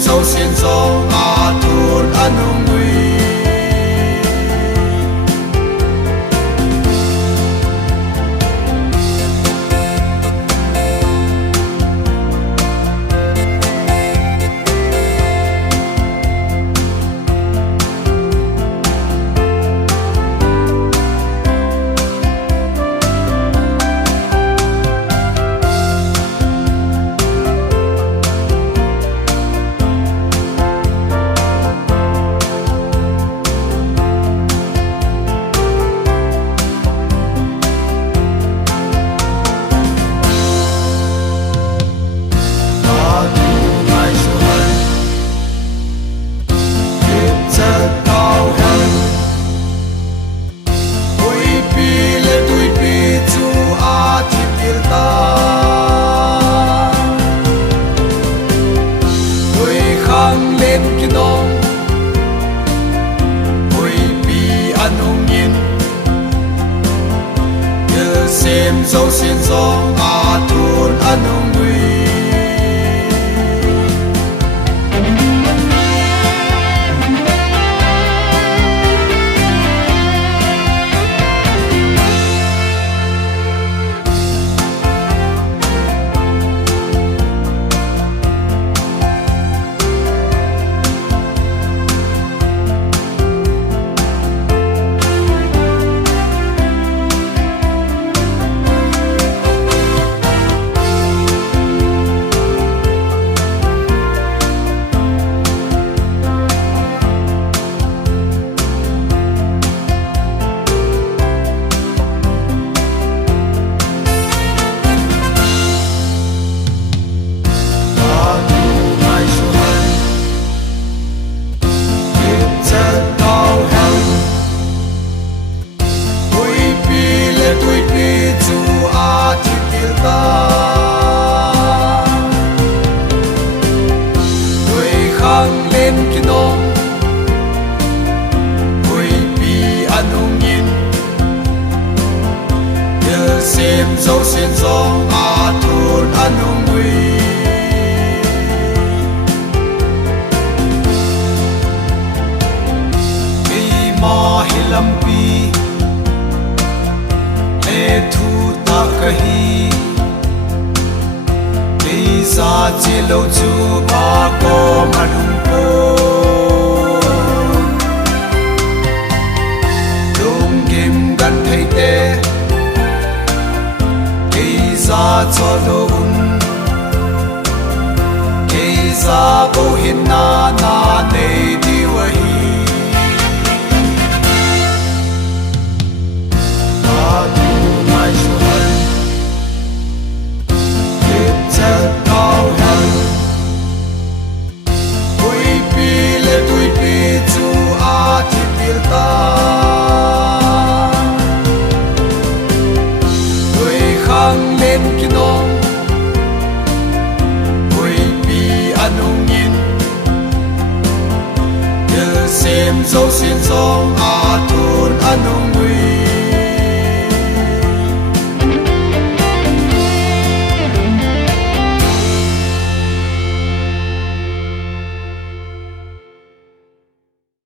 dấu xiên gió à thôn an ngui xem dấu xiên gió à thôn an ngui xem dấu xiên gió à thôn an ngui khi mà hi lâm pi lệ thu ta kahi khi sa chi lâu chu ba ko manung po dum kim gan thei te za cho lun ke za bo hin na na nei di wa hi ta tu mai su han ke cha tao han oi pi le tui pi chu a ti til ta lên kino oi pi anung yin xem dấu xiên gió à thôn anung ngui